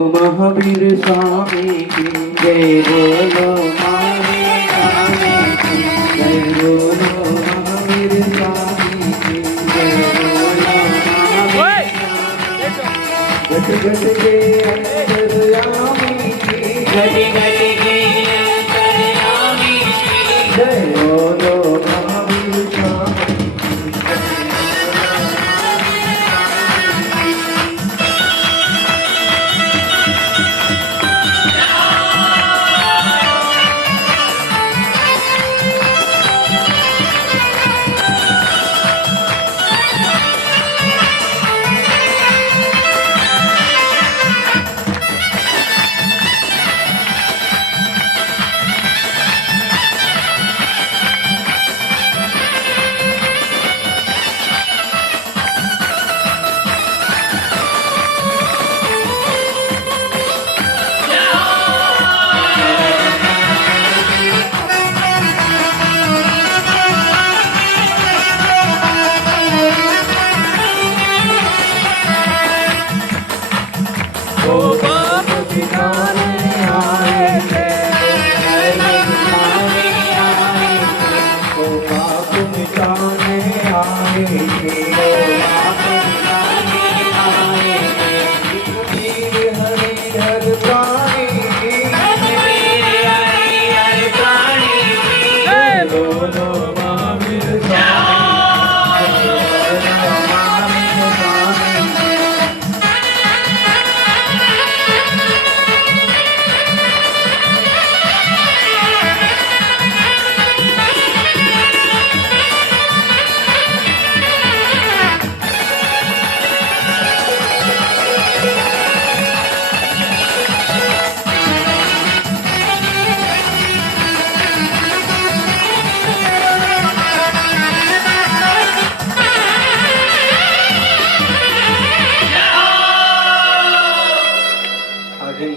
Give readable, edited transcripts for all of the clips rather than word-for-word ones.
महावीर स्वामी की जय बोलो, महावीर स्वामी की जय बोलो, महावीर स्वामी की जय बोलो, घट घट के अंतर्यामी की घट घट के अंतर्यामी की जय बोलो, महावीर स्वामी।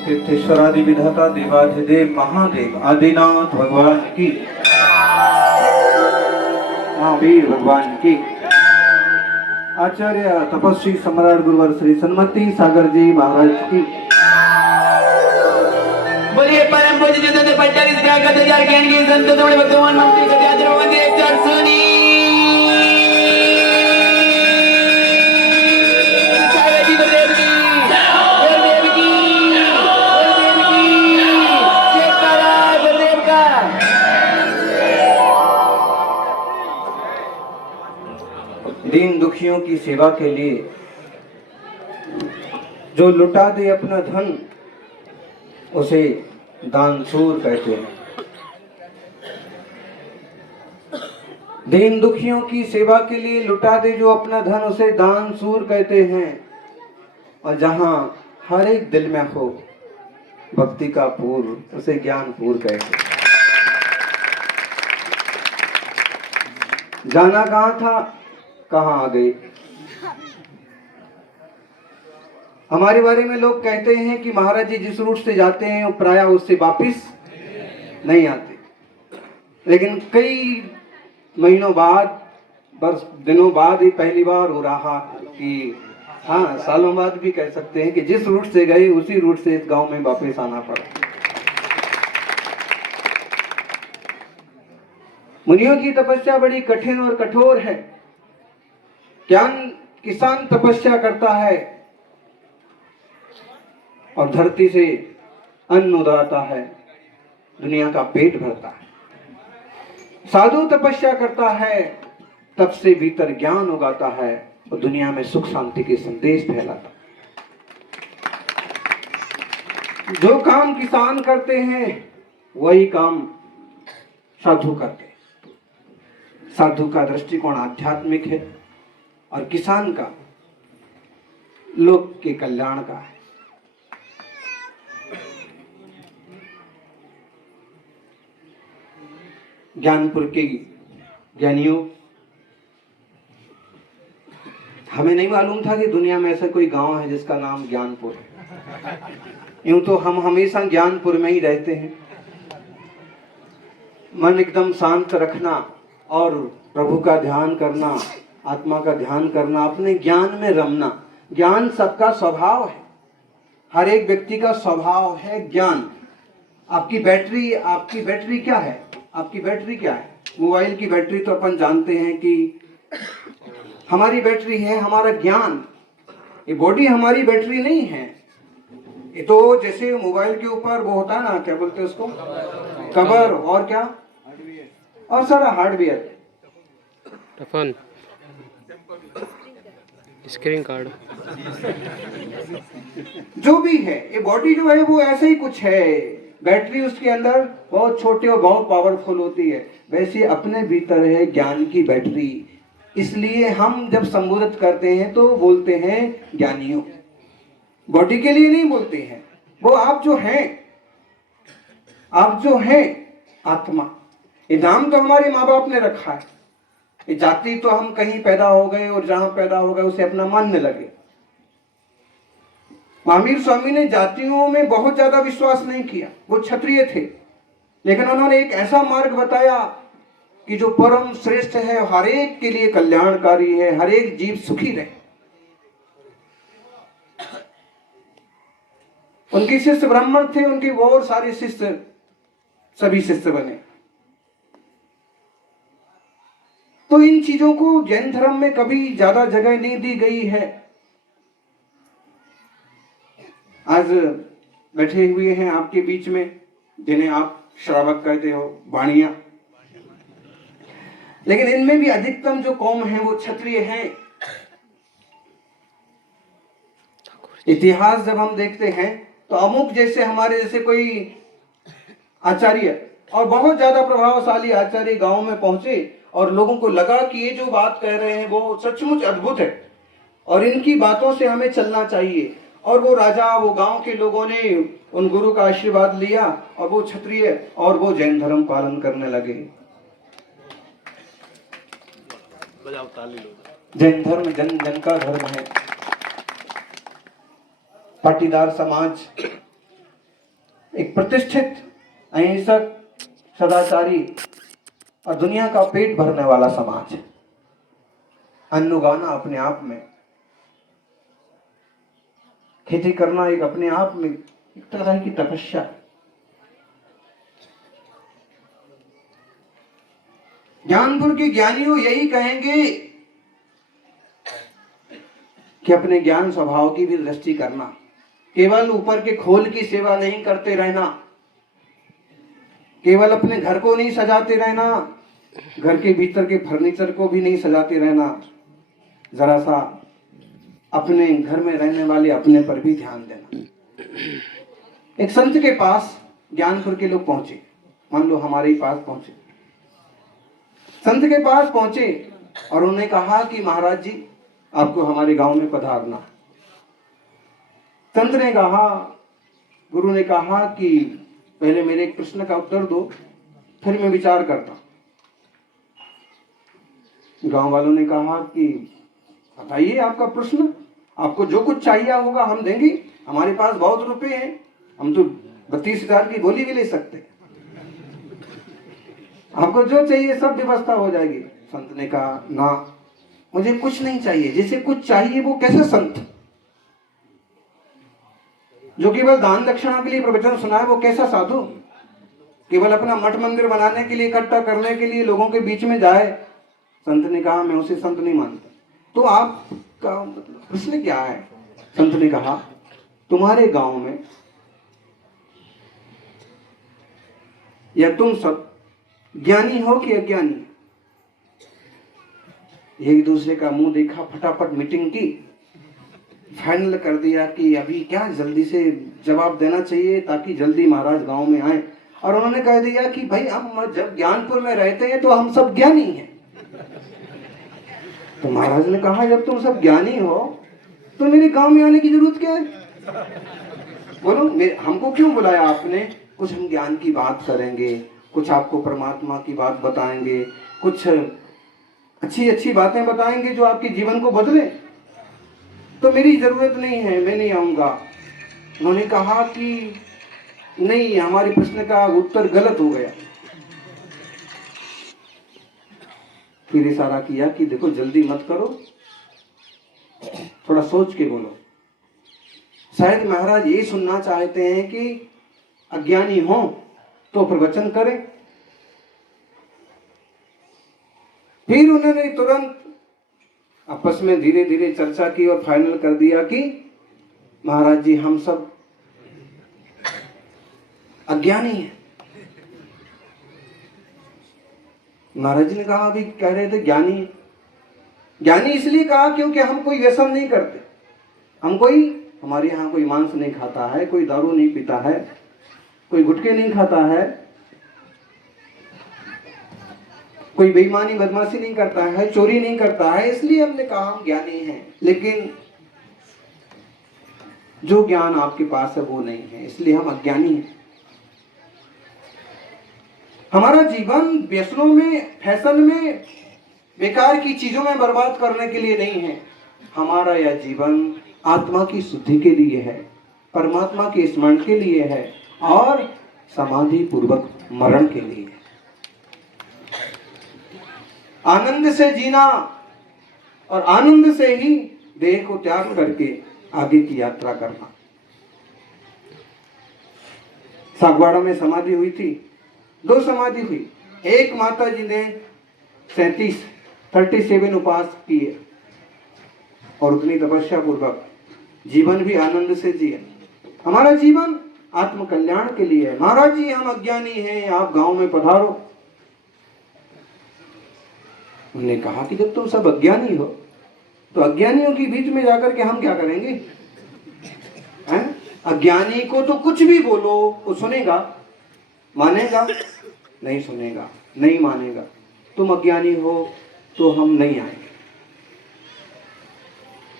तीर्थेश्वरादि विधाता देवाधिदेव महादेव आदिनाथ भगवान की, महावीर भगवान की, आचार्य तपस्वी सम्राट गुरुवर श्री सन्मति सागर जी महाराज की। बोलिए परम पूज्य जगत पट्टारी स्वागत हजार ज्ञान की संत बड़े भगवान मंत्री गजाधर वंदे चरसुनी दीन दुखियों की सेवा के लिए जो लुटा दे अपना धन उसे दानशूर कहते हैं। दीन दुखियों की सेवा के लिए लुटा दे जो अपना धन उसे दानशूर कहते हैं। और जहां हर एक दिल में हो भक्ति का पूर उसे ज्ञानपूर कहते हैं। जाना कहां था, कहां आ गई। हमारे बारे में लोग कहते हैं कि महाराज जी जिस रूट से जाते हैं वो प्रायः उससे वापिस नहीं आते, लेकिन कई महीनों बाद, वर्ष दिनों बाद ही पहली बार हो रहा कि हाँ, सालों बाद भी कह सकते हैं कि जिस रूट से गए उसी रूट से इस गांव में वापस आना पड़ा। मुनियों की तपस्या बड़ी कठिन और कठोर है। ज्ञान किसान तपस्या करता है और धरती से अन्न उगाता है, दुनिया का पेट भरता है। साधु तपस्या करता है, तब से भीतर ज्ञान उगाता है और दुनिया में सुख शांति के संदेश फैलाता है। जो काम किसान करते हैं वही काम साधु करते हैं। साधु का दृष्टिकोण आध्यात्मिक है और किसान का लोक के कल्याण का है। ज्ञानपुर के ज्ञानियों, हमें नहीं मालूम था कि दुनिया में ऐसा कोई गांव है जिसका नाम ज्ञानपुर है। यूं तो हम हमेशा ज्ञानपुर में ही रहते हैं। मन एकदम शांत रखना और प्रभु का ध्यान करना, आत्मा का ध्यान करना, अपने ज्ञान में रमना। ज्ञान सबका स्वभाव है। हर एक व्यक्ति का स्वभाव है ज्ञान। आपकी बैटरी क्या है? आपकी बैटरी क्या है? मोबाइल की बैटरी तो अपन जानते हैं कि हमारी बैटरी है हमारा ज्ञान। ये बॉडी हमारी बैटरी नहीं है। ये तो जैसे मोबाइल के ऊपर वो होता है ना, क्या बोलते हैं उसको, कवर, और क्या, और सारा हार्डवेयर, टफन, स्क्रीन कार्ड, जो भी है, ये बॉडी जो है वो ऐसे ही कुछ है। बैटरी उसके अंदर बहुत छोटी और बहुत पावरफुल होती है। वैसे अपने भीतर है ज्ञान की बैटरी। इसलिए हम जब संबोधित करते हैं तो बोलते हैं ज्ञानियों, बॉडी के लिए नहीं बोलते हैं। वो आप जो हैं आत्मा। ये नाम तो हमारे माँ बाप ने रखा है। ये जाति तो हम कहीं पैदा हो गए और जहां पैदा हो गए उसे अपना मानने लगे। महावीर स्वामी ने जातियों में बहुत ज्यादा विश्वास नहीं किया। वो क्षत्रिय थे, लेकिन उन्होंने एक ऐसा मार्ग बताया कि जो परम श्रेष्ठ है, हर एक के लिए कल्याणकारी है, हर एक जीव सुखी रहे। उनके शिष्य ब्राह्मण थे, उनके और सारे शिष्य सभी शिष्य बने। तो इन चीजों को जैन धर्म में कभी ज्यादा जगह नहीं दी गई है। आज बैठे हुए हैं आपके बीच में जिन्हें आप श्रावक कहते हो, वाणिया, लेकिन इनमें भी अधिकतम जो कौम है वो क्षत्रिय हैं। इतिहास जब हम देखते हैं तो अमुक जैसे हमारे जैसे कोई आचार्य और बहुत ज्यादा प्रभावशाली आचार्य गांव में पहुंचे और लोगों को लगा कि ये जो बात कह रहे हैं वो सचमुच अद्भुत है और इनकी बातों से हमें चलना चाहिए। और वो राजा, वो गांव के लोगों ने उन गुरु का आशीर्वाद लिया और वो क्षत्रिय और वो जैन धर्म पालन करने लगे। जैन धर्म जन जन का धर्म है। पाटीदार समाज एक प्रतिष्ठित, अहिंसक, सदाचारी और दुनिया का पेट भरने वाला समाज है। अन्न उगाना अपने आप में, खेती करना एक अपने आप में एक तरह की तपस्या। ज्ञानपुर के ज्ञानियों यही कहेंगे कि अपने ज्ञान स्वभाव की भी दृष्टि करना, केवल ऊपर के खोल की सेवा नहीं करते रहना, केवल अपने घर को नहीं सजाते रहना, घर के भीतर के फर्नीचर को भी नहीं सजाते रहना, जरा सा अपने घर में रहने वाले अपने पर भी ध्यान देना। एक संत के पास ज्ञानपुर के लोग पहुंचे, मान लो हमारे ही पास पहुंचे, संत के पास पहुंचे और उन्होंने कहा कि महाराज जी आपको हमारे गांव में पधारना। संत ने कहा, गुरु ने कहा कि पहले मेरे एक प्रश्न का उत्तर दो, फिर मैं विचार करता। गांव वालों ने कहा कि बताइए आपका प्रश्न, आपको जो कुछ चाहिए होगा हम देंगे, हमारे पास बहुत रुपए हैं, हम तो 32,000 की गोली भी ले सकते हैं, आपको जो चाहिए सब व्यवस्था हो जाएगी। संत ने कहा ना, मुझे कुछ नहीं चाहिए। जिसे कुछ चाहिए वो कैसा संत, जो केवल दान दक्षिणा के लिए प्रवचन सुनाए वो कैसा साधु, केवल अपना मठ मंदिर बनाने के लिए, इकट्ठा करने के लिए लोगों के बीच में जाए। संत ने कहा मैं उसे संत नहीं मानता। तो आपका प्रश्न क्या है? संत ने कहा तुम्हारे गांव में या तुम सब ज्ञानी हो कि अज्ञानी? एक दूसरे का मुंह देखा, फटाफट मीटिंग की, फाइनल कर दिया कि अभी क्या जल्दी से जवाब देना चाहिए ताकि जल्दी महाराज गांव में आए। और उन्होंने कह दिया कि भाई हम जब ज्ञानपुर में रहते हैं तो हम सब ज्ञानी हैं। तो महाराज ने कहा जब तुम सब ज्ञानी हो तो मेरे गांव में आने की जरूरत क्या है? बोलो हमको क्यों बुलाया आपने? कुछ हम ज्ञान की बात करेंगे, कुछ आपको परमात्मा की बात बताएंगे, कुछ अच्छी अच्छी बातें बताएंगे जो आपके जीवन को बदले। तो मेरी जरूरत नहीं है, मैं नहीं आऊंगा। उन्होंने कहा कि नहीं, हमारे प्रश्न का उत्तर गलत हो गया। फिर इशारा किया कि देखो जल्दी मत करो, थोड़ा सोच के बोलो। शायद महाराज ये सुनना चाहते हैं कि अज्ञानी हो तो प्रवचन करें। फिर उन्होंने तुरंत आपस में धीरे धीरे चर्चा की और फाइनल कर दिया कि महाराज जी हम सब अज्ञानी हैं। महाराज जी ने कहा, अभी कह रहे थे ज्ञानी है। ज्ञानी इसलिए कहा क्योंकि हम कोई व्यसन नहीं करते, हमारे यहाँ कोई मांस नहीं खाता है, कोई दारू नहीं पीता है, कोई गुटखे नहीं खाता है, कोई बेईमानी बदमाशी नहीं करता है, चोरी नहीं करता है, इसलिए हमने कहा हम ज्ञानी हैं। लेकिन जो ज्ञान आपके पास है वो नहीं है, इसलिए हम अज्ञानी हैं। हमारा जीवन व्यसनों में, फैशन में, बेकार की चीजों में बर्बाद करने के लिए नहीं है। हमारा यह जीवन आत्मा की शुद्धि के लिए है, परमात्मा के स्मरण के लिए है और समाधि पूर्वक मरण के लिए है। आनंद से जीना और आनंद से ही देह को त्याग करके आगे की यात्रा करना। सागवाड़ा में समाधि हुई थी, 2 समाधि हुई। एक माता जी ने 37 उपवास किए और उतनी तपस्या पूर्वक जीवन भी आनंद से जिए। हमारा जीवन आत्म कल्याण के लिए है। महाराज जी हम अज्ञानी हैं, आप गांव में पधारो। उन्होंने कहा कि जब तुम सब अज्ञानी हो तो अज्ञानियों के बीच में जाकर के हम क्या करेंगे? हैं? अज्ञानी को तो कुछ भी बोलो वो सुनेगा, मानेगा? नहीं सुनेगा, नहीं मानेगा। तुम अज्ञानी हो तो हम नहीं आएंगे।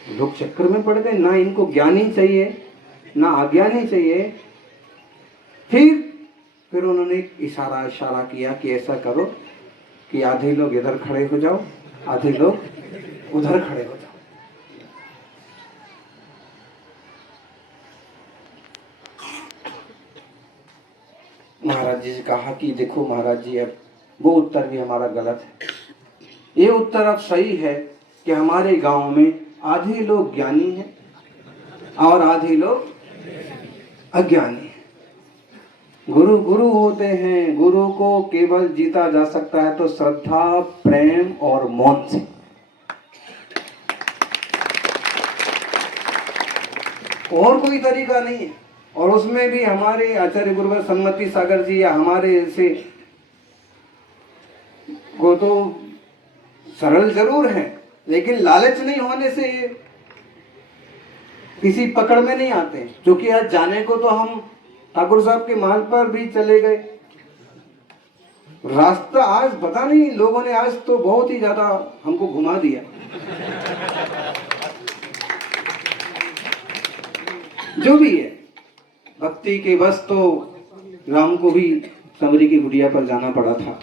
लोग चक्कर में पड़ गए, ना इनको ज्ञानी चाहिए ना अज्ञानी चाहिए। फिर उन्होंने इशारा किया कि ऐसा करो कि आधे लोग इधर खड़े हो जाओ, आधे लोग उधर खड़े हो जाओ। महाराज जी से कहा कि देखो महाराज जी, अब वो उत्तर भी हमारा गलत है। ये उत्तर अब सही है कि हमारे गांव में आधे लोग ज्ञानी हैं और आधे लोग अज्ञानी हैं। गुरु गुरु होते हैं, गुरु को केवल जीता जा सकता है तो श्रद्धा, प्रेम और मौन से। और कोई तरीका नहीं है। और उसमें भी हमारे आचार्य गुरुवर सन्मति सागर जी या हमारे ऐसे को तो सरल जरूर है, लेकिन लालच नहीं होने से ये किसी पकड़ में नहीं आते। क्योंकि आज जाने को तो हम ठाकुर साहब के महल पर भी चले गए, रास्ता आज पता नहीं, लोगों ने आज तो बहुत ही ज्यादा हमको घुमा दिया। जो भी है, भक्ति के बस तो राम को भी समरी की गुड़िया पर जाना पड़ा था।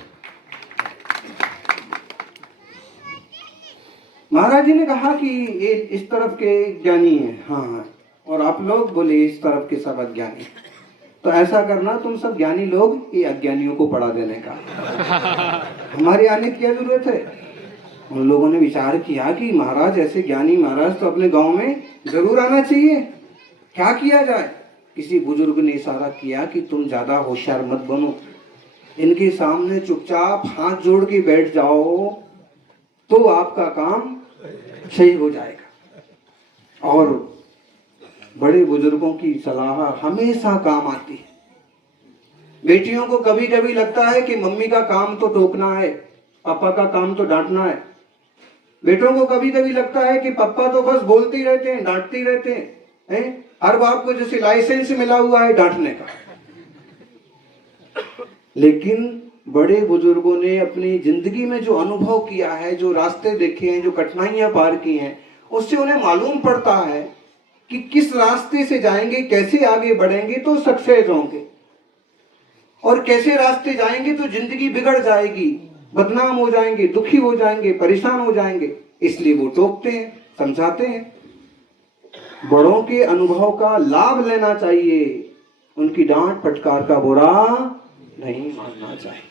महाराज जी ने कहा कि ये इस तरफ के ज्ञानी हैं, हाँ, और आप लोग बोले इस तरफ के सब अज्ञानी। तो ऐसा करना, तुम सब ज्ञानी लोग ये अज्ञानियों को पढ़ा देने का। हमारे आने की क्या जरूरत है? उन लोगों ने विचार किया कि महाराज ऐसे ज्ञानी महाराज तो अपने गांव में जरूर आना चाहिए, क्या किया जाए? किसी बुजुर्ग ने इशारा किया कि तुम ज्यादा होशियार मत बनो, इनके सामने चुपचाप हाथ जोड़ के बैठ जाओ तो आपका काम सही हो जाएगा। और बड़े बुजुर्गों की सलाह हमेशा काम आती है। बेटियों को कभी कभी लगता है कि मम्मी का काम तो टोकना है, पापा का काम तो डांटना है। बेटों को कभी कभी लगता है कि पापा तो बस बोलते ही रहते हैं, डांटते ही रहते हैं। हर बाप को जैसे लाइसेंस मिला हुआ है डांटने का। लेकिन बड़े बुजुर्गों ने अपनी जिंदगी में जो अनुभव किया है, जो रास्ते देखे हैं, जो कठिनाइयां पार की हैं, उससे उन्हें मालूम पड़ता है कि किस रास्ते से जाएंगे, कैसे आगे बढ़ेंगे तो सक्सेस होंगे, और कैसे रास्ते जाएंगे तो जिंदगी बिगड़ जाएगी, बदनाम हो जाएंगे, दुखी हो जाएंगे, परेशान हो जाएंगे। इसलिए वो टोकते हैं, समझाते हैं। बड़ों के अनुभव का लाभ लेना चाहिए, उनकी डांट फटकार का बुरा नहीं मानना चाहिए।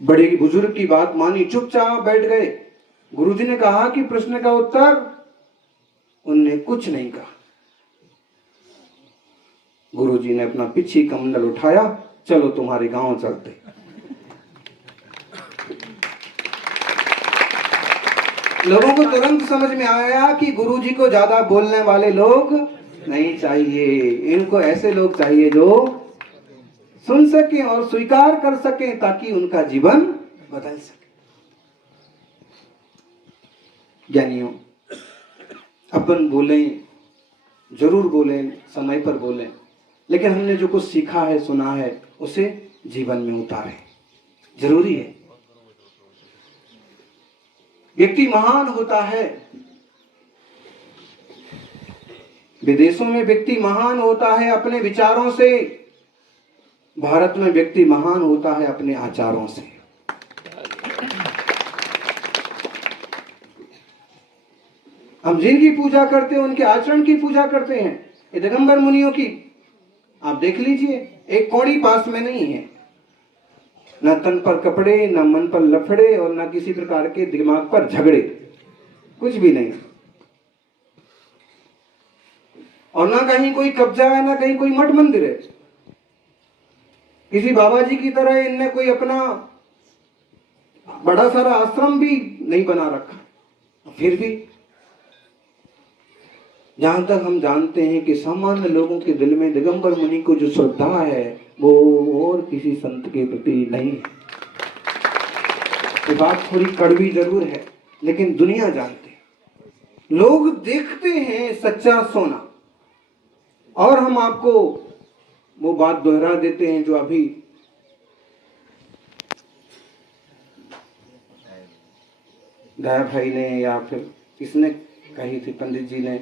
बड़े बुजुर्ग की बात मानी, चुपचाप बैठ गए। गुरुजी ने कहा कि प्रश्न का उत्तर उनने कुछ नहीं कहा। गुरुजी ने अपना पिछी कमंडल उठाया, चलो तुम्हारे गांव चलते। लोगों को तुरंत समझ में आया कि गुरुजी को ज्यादा बोलने वाले लोग नहीं चाहिए, इनको ऐसे लोग चाहिए जो सुन सके और स्वीकार कर सके ताकि उनका जीवन बदल सके। ज्ञानियों, अपन बोलें, जरूर बोलें, समय पर बोलें, लेकिन हमने जो कुछ सीखा है, सुना है, उसे जीवन में उतारें, जरूरी है। व्यक्ति महान होता है, विदेशों में व्यक्ति महान होता है अपने विचारों से, भारत में व्यक्ति महान होता है अपने आचारों से। हम जिनकी पूजा करते हैं उनके आचरण की पूजा करते हैं। ये दिगंबर मुनियों की आप देख लीजिए, एक कौड़ी पास में नहीं है, न तन पर कपड़े, न मन पर लफड़े और न किसी प्रकार के दिमाग पर झगड़े, कुछ भी नहीं। और ना कहीं कोई कब्जा है, ना कहीं कोई मठ मंदिर है। किसी बाबा जी की तरह इनने कोई अपना बड़ा सारा आश्रम भी नहीं बना रखा। फिर भी जहां तक हम जानते हैं कि सामान्य लोगों के दिल में दिगंबर मुनि को जो श्रद्धा है वो और किसी संत के प्रति नहीं है। ये बात थोड़ी कड़वी जरूर है, लेकिन दुनिया जानती है। लोग देखते हैं सच्चा सोना, और हम आपको वो बात दोहरा देते हैं जो अभी दया भाई ने या फिर किसने कही थी, पंडित जी ने,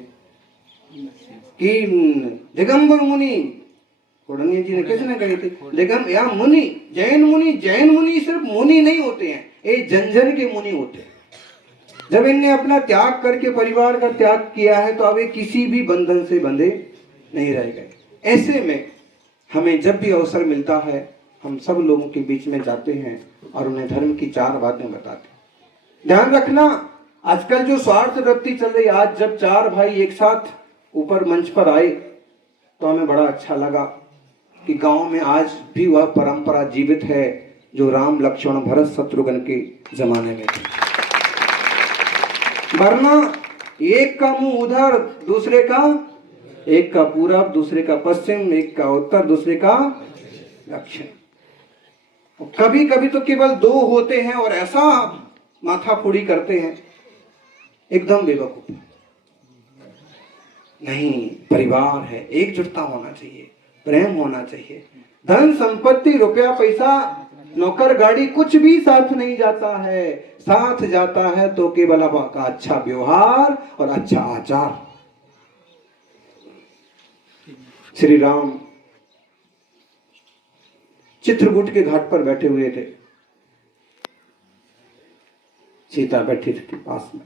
कि दिगंबर मुनि, कोडनिया जी ने किसने कही थी, दिगंबर या मुनि, जैन मुनि सिर्फ मुनि नहीं होते हैं, ये जंजर के मुनि होते हैं। जब इनने अपना त्याग करके परिवार का त्याग किया है तो अब ये किसी भी बंधन से बंधे नहीं रह गए। ऐसे में हमें जब भी अवसर मिलता है हम सब लोगों के बीच में जाते हैं और उन्हें धर्म की 4 बातें बताते हैं। ध्यान रखना, आजकल जो स्वार्थ वृत्ति चल रही, आज जब 4 भाई एक साथ ऊपर मंच पर आए तो हमें बड़ा अच्छा लगा कि गांव में आज भी वह परंपरा जीवित है जो राम लक्ष्मण भरत शत्रुघ्न के जमाने में थी। वरना एक का मुंह उधर, दूसरे का, एक का पूरब, दूसरे का पश्चिम, एक का उत्तर, दूसरे का दक्षिण। कभी कभी तो केवल 2 होते हैं और ऐसा माथाफोड़ी करते हैं, एकदम बेवकूफ। नहीं, परिवार है, एकजुटता होना चाहिए, प्रेम होना चाहिए। धन संपत्ति, रुपया पैसा, नौकर गाड़ी कुछ भी साथ नहीं जाता है। साथ जाता है तो केवल आपका अच्छा व्यवहार और अच्छा आचार। श्री राम चित्रकूट के घाट पर बैठे हुए थे, सीता बैठी थी पास में।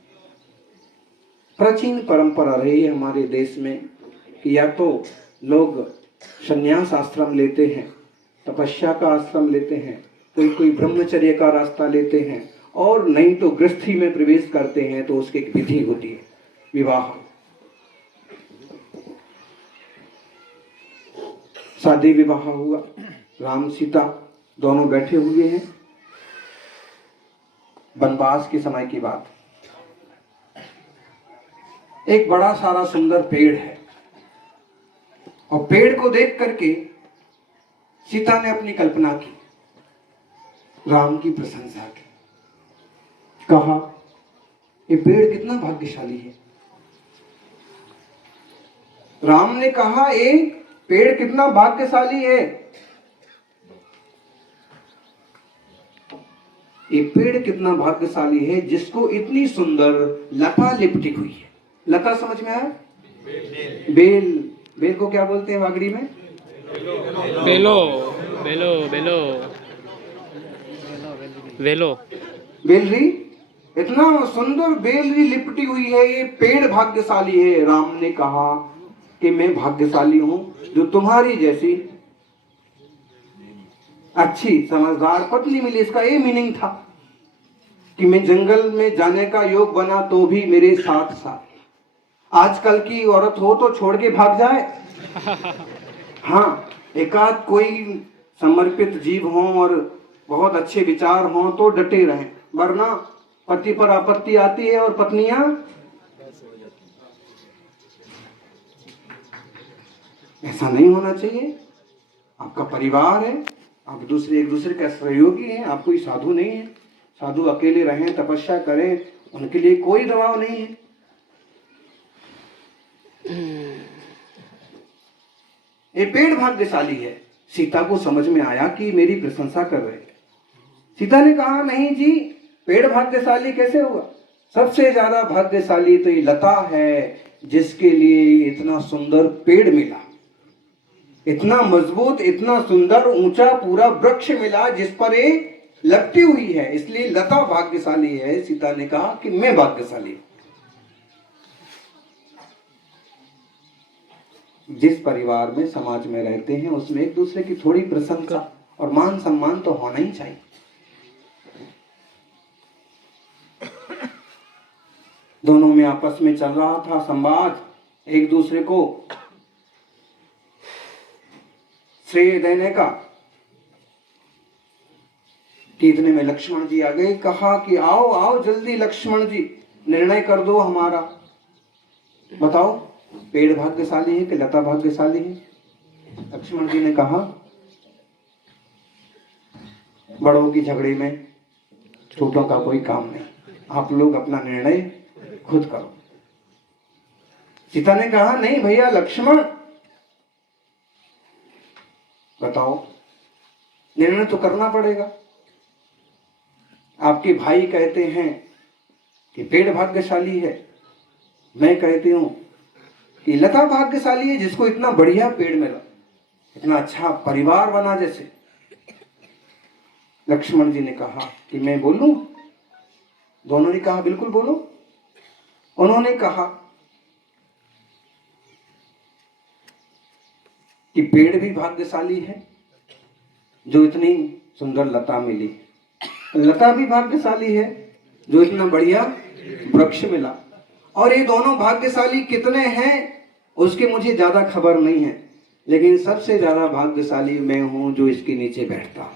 प्राचीन परंपरा रही है हमारे देश में कि या तो लोग संन्यास आश्रम लेते हैं, तपस्या का आश्रम लेते हैं, कोई ब्रह्मचर्य का रास्ता लेते हैं, और नहीं तो गृहस्थी में प्रवेश करते हैं। तो उसकी एक विधि होती है, विवाह। शादी विवाह हुआ, राम सीता दोनों बैठे हुए हैं, वनवास के समय की बात। एक बड़ा सारा सुंदर पेड़ है और पेड़ को देख करके सीता ने अपनी कल्पना की, राम की प्रशंसा की, कहा ये पेड़ कितना भाग्यशाली है। राम ने कहा ये पेड़ कितना भाग्यशाली है, ये पेड़ कितना भाग्यशाली है जिसको इतनी सुंदर लता लिपटी हुई है। लता समझ में आया? बेल। बेल को क्या बोलते हैं वागड़ी में? बेलो बेलो बेलो वेलो। बेलरी, इतना सुंदर बेलरी लिपटी हुई है, ये पेड़ भाग्यशाली है। राम ने कहा कि मैं भाग्यशाली हूं जो तुम्हारी जैसी अच्छी समझदार पत्नी मिली। इसका ये मीनिंग था कि मैं जंगल में जाने का योग बना तो भी मेरे साथ साथ आजकल की औरत हो तो छोड़ के भाग जाए। हाँ, एकाध कोई समर्पित जीव हो और बहुत अच्छे विचार हों तो डटे रहें, वरना पति पर आपत्ति आती है और पत्नियां, ऐसा नहीं होना चाहिए। आपका परिवार है, आप एक दूसरे का सहयोगी हैं, आप कोई साधु नहीं है। साधु अकेले रहें, तपस्या करें, उनके लिए कोई दबाव नहीं है। ये पेड़ भाग्यशाली है। सीता को समझ में आया कि मेरी प्रशंसा कर रहे हैं। सीता ने कहा नहीं जी, पेड़ भाग्यशाली कैसे होगा? सबसे ज्यादा भाग्यशाली तो ये लता है जिसके लिए इतना सुंदर पेड़ मिला, इतना मजबूत, इतना सुंदर ऊंचा पूरा वृक्ष मिला जिस पर ये लगती हुई है, इसलिए लता भाग्यशाली है। सीता ने कहा कि मैं भाग्यशाली। जिस परिवार में, समाज में रहते हैं उसमें एक दूसरे की थोड़ी प्रशंसा और मान सम्मान तो होना ही चाहिए। दोनों में आपस में चल रहा था संवाद, एक दूसरे को श्रेय देने का। कि इतने में लक्ष्मण जी आ गए। कहा कि आओ आओ जल्दी लक्ष्मण जी, निर्णय कर दो हमारा, बताओ पेड़ भाग्यशाली है कि लता भाग्यशाली है? लक्ष्मण जी ने कहा बड़ों की झगड़े में छोटों का कोई काम नहीं, आप लोग अपना निर्णय खुद करो। सीता ने कहा नहीं भैया लक्ष्मण, बताओ निर्णय तो करना पड़ेगा। आपके भाई कहते हैं कि पेड़ भाग्यशाली है, मैं कहती हूं कि लता भाग्यशाली है जिसको इतना बढ़िया पेड़ मिला, इतना अच्छा परिवार बना। जैसे लक्ष्मण जी ने कहा कि मैं बोलूं? दोनों ने कहा बिल्कुल बोलो। उन्होंने कहा कि पेड़ भी भाग्यशाली है जो इतनी सुंदर लता मिली, लता भी भाग्यशाली है जो इतना बढ़िया वृक्ष मिला। और ये दोनों भाग्यशाली कितने हैं उसकी मुझे ज्यादा खबर नहीं है, लेकिन सबसे ज्यादा भाग्यशाली मैं हूं जो इसके नीचे बैठता हूं।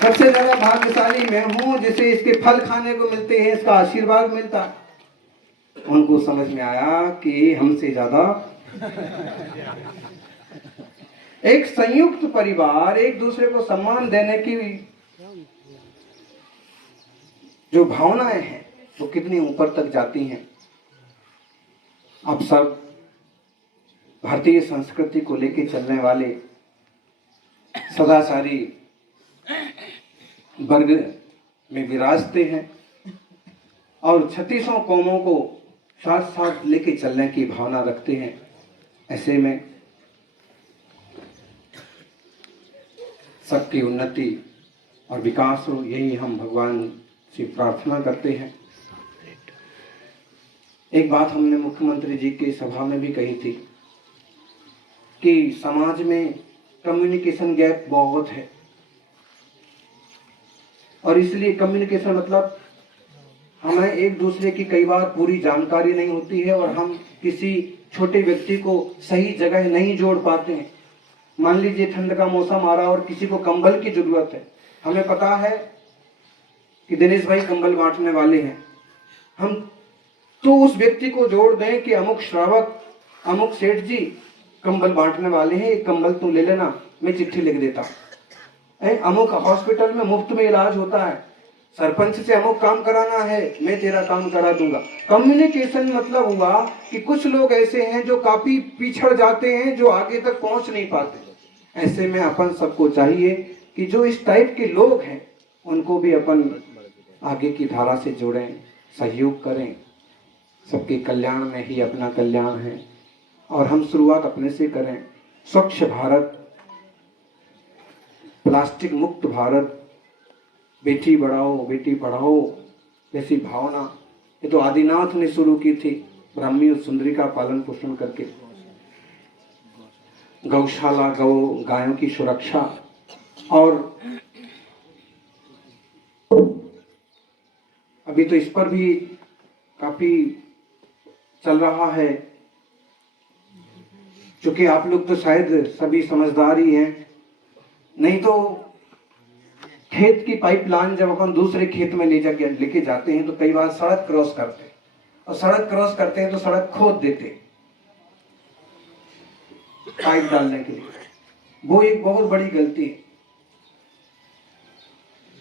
सबसे ज्यादा भाग्यशाली मैं हूं जिसे इसके फल खाने को मिलते हैं, इसका आशीर्वाद मिलता है। उनको समझ में आया कि हमसे ज्यादा एक संयुक्त परिवार एक दूसरे को सम्मान देने की जो भावनाएं हैं वो कितनी ऊपर तक जाती हैं। आप सब भारतीय संस्कृति को लेकर चलने वाले सदाचारी वर्ग में विराजते हैं और 36 कौमों को साथ साथ लेके चलने की भावना रखते हैं। ऐसे में सबकी उन्नति और विकास हो, यही हम भगवान से प्रार्थना करते हैं। एक बात हमने मुख्यमंत्री जी के सभा में भी कही थी कि समाज में कम्युनिकेशन गैप बहुत है, और इसलिए कम्युनिकेशन मतलब हमें एक दूसरे की कई बार पूरी जानकारी नहीं होती है और हम किसी छोटे व्यक्ति को सही जगह नहीं जोड़ पाते हैं। मान लीजिए ठंड का मौसम आ रहा और किसी को कंबल की जरूरत है, हमें पता है कि दिनेश भाई कंबल बांटने वाले हैं, हम तो उस व्यक्ति को जोड़ दें कि अमुक श्रावक, अमुक सेठ जी कंबल बांटने वाले हैं, एक कंबल तू ले लेना, मैं चिट्ठी लिख देता। अमुक हॉस्पिटल में मुफ्त में इलाज होता है, सरपंच से अमुक काम कराना है, मैं तेरा काम करा दूंगा। कम्युनिकेशन मतलब हुआ कि कुछ लोग ऐसे हैं जो काफी पिछड़ जाते हैं, जो आगे तक पहुंच नहीं पाते। ऐसे में अपन सबको चाहिए कि जो इस टाइप के लोग हैं उनको भी अपन आगे की धारा से जोड़ें, सहयोग करें। सबके कल्याण में ही अपना कल्याण है और हम शुरुआत अपने से करें। स्वच्छ भारत, प्लास्टिक मुक्त भारत, बेटी बढ़ाओ बेटी पढ़ाओ जैसी भावना ये तो आदिनाथ ने शुरू की थी, ब्राह्मी और सुंदरी का पालन पोषण करके। गौशाला, गायों की सुरक्षा, और अभी तो इस पर भी काफी चल रहा है, क्योंकि आप लोग तो शायद सभी समझदार ही हैं, नहीं तो खेत की पाइपलाइन जब अपन दूसरे खेत में लेके जाते हैं तो कई बार सड़क क्रॉस करते हैं, और सड़क क्रॉस करते हैं तो सड़क खोद देते हैं पाइप डालने के लिए। वो एक बहुत बड़ी गलती है।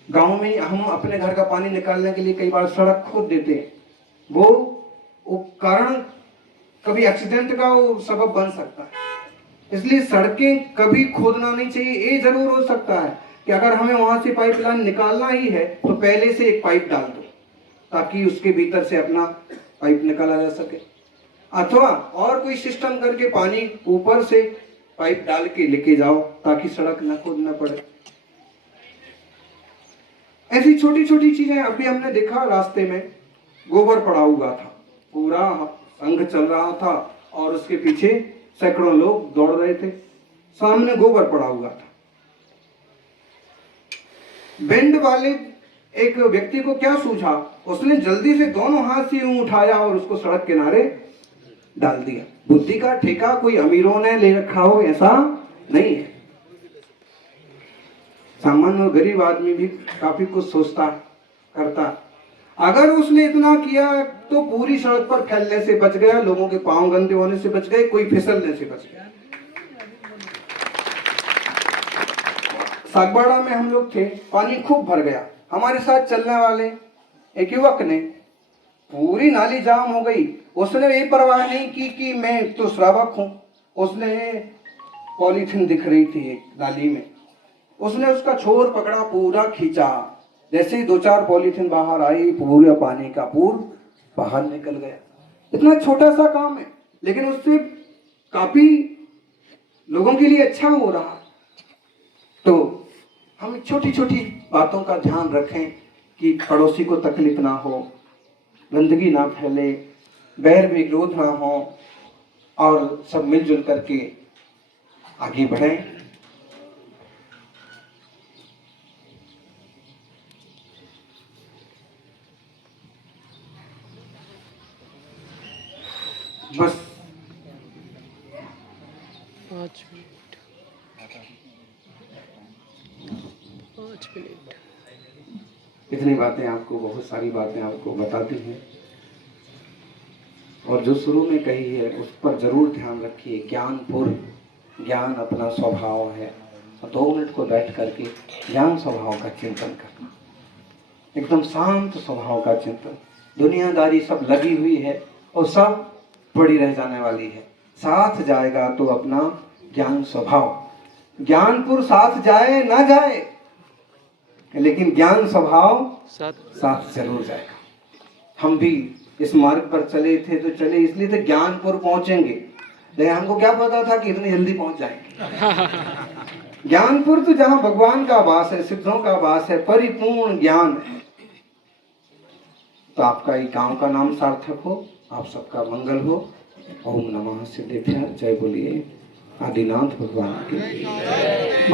गांव में हम अपने घर का पानी निकालने के लिए कई बार सड़क खोद देते हैं, वो कारण कभी एक्सीडेंट का वो सबब बन सकता है। इसलिए सड़कें कभी खोदना नहीं चाहिए। ये जरूर हो सकता है कि अगर हमें वहां से पाइपलाइन निकालना ही है तो पहले से एक पाइप डाल दो, ताकि उसके भीतर से अपना पाइप निकाला जा सके, अथवा और कोई सिस्टम करके पानी ऊपर से पाइप डाल के लेके जाओ ताकि सड़क न खोदना पड़े। ऐसी छोटी छोटी चीजें। अभी हमने देखा रास्ते में गोबर पड़ा हुआ था, पूरा संघ चल रहा था और उसके पीछे सैकड़ों लोग दौड़ रहे थे, सामने गोबर पड़ा हुआ था। बेंड वाले एक व्यक्ति को क्या सूझा, उसने जल्दी से दोनों हाथ से यूं उठाया और उसको सड़क किनारे डाल दिया। बुद्धि का ठेका कोई अमीरों ने ले रखा हो ऐसा नहीं है, सामान्य गरीब आदमी भी काफी कुछ सोचता करता। अगर उसने इतना किया तो पूरी सड़क पर फैलने से बच गया, लोगों के पांव गंदे होने से बच गए, कोई फिसलने से बच गया। सागबाड़ा में हम लोग थे, पानी खूब भर गया। हमारे साथ चलने वाले एक युवक ने, पूरी नाली जाम हो गई, उसने ये परवाह नहीं की कि मैं तो श्रावक हूं। उसने पॉलीथिन दिख रही थी एक नाली में, उसने उसका छोर पकड़ा, पूरा खींचा। जैसे ही 2-4 पॉलीथिन बाहर आई, पूरा पानी का पूर बाहर निकल गया। इतना छोटा सा काम है, लेकिन उससे काफी लोगों के लिए अच्छा हो रहा। तो हम छोटी छोटी बातों का ध्यान रखें कि पड़ोसी को तकलीफ ना हो, गंदगी ना फैले, बैर विरोध ना हो, और सब मिलजुल करके आगे बढ़ें। बस 5 मिनट 5 मिनट इतनी बातें आपको, बहुत सारी बातें आपको बताती हैं, और जो शुरू में कही है उस पर जरूर ध्यान रखिए। ज्ञान अपना स्वभाव है, और 2 मिनट को बैठ करके ज्ञान स्वभाव का चिंतन करना, एकदम शांत स्वभाव का चिंतन। दुनियादारी सब लगी हुई है और सब पड़ी रह जाने वाली है, साथ जाएगा तो अपना ज्ञान स्वभाव। ज्ञानपुर साथ जाए ना जाए, लेकिन ज्ञान स्वभाव साथ जरूर जाएगा। हम भी इस मार्ग पर चले थे तो चले इसलिए तो ज्ञानपुर पहुंचेंगे, लेकिन हमको क्या पता था कि इतनी जल्दी पहुंच जाएंगे। ज्ञानपुर तो जहां भगवान का वास है, सिद्धों का वास है, परिपूर्ण ज्ञान है। तो आपका ये गांव का नाम सार्थक हो, आप सबका मंगल हो। ओम नमः सिद्धेभ्यः। जय बोलिए आदिनाथ भगवान की।